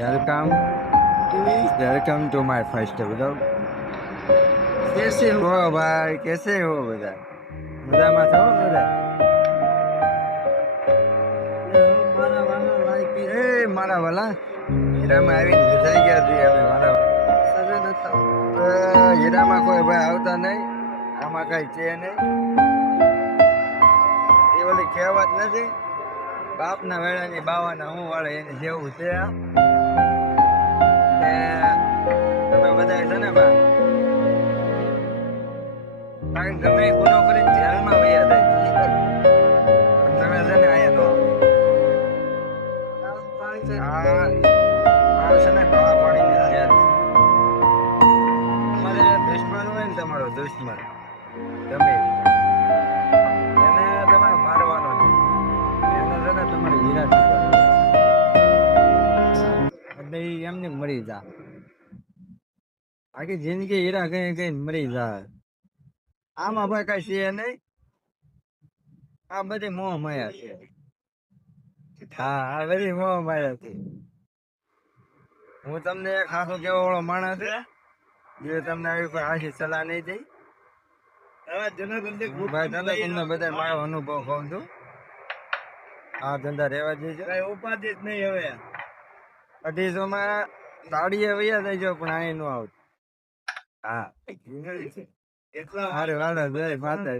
Welcome welcome to my first vlog. कैसे हो भाई, कैसे हो બધા? મજામાં છો બધા? મારા વાલા હીરામાં આવીને ફસાઈ ગયા છીએ અમે મારા હીરામાં કોઈ ભાઈ આવતા નહીં, આમાં કઈ છે નહીં. એ ઓલી કહેવત નથી, બાપના વેળાની બાવાના હું વાળે એને જેવું છે. તમે બધા છે ને બા કારણ ગમે ગુનો કરી જેલમાં વયા જાય, તમે છે ને અહીંયા છે ને કાળા પાણીની જેલ. તમારે દુશ્મન હોય ને, તમારો દુશ્મન ગમે એને તમારે મારવાનો નહીં, એને છે ને તમારે હીરા ચૂકવવાનો એટલે એમને મરી જા. આખી જિંદગી હીરા કઈ કઈ મરી જાય. આમાં ભાઈ કઈ છે નહીં, આ બધી મોહ માયા છે. હા, આ બધી મોહ માયા છે. હું તમને એક ખાસો કેવો વાળો માણસ છે જે તમને આવી કોઈ આશી સલાહ નહીં દઈ. ભાઈ તમને બધા મારો અનુભવ કહું છું. આ ધંધા રહેવા દેજો, ઉપાધિ જ નહીં. હવે 250 દાડીએ વૈયા થઈ જાવ પણ અહીં નો આવતું. હા, હારે વાળા જય માતા.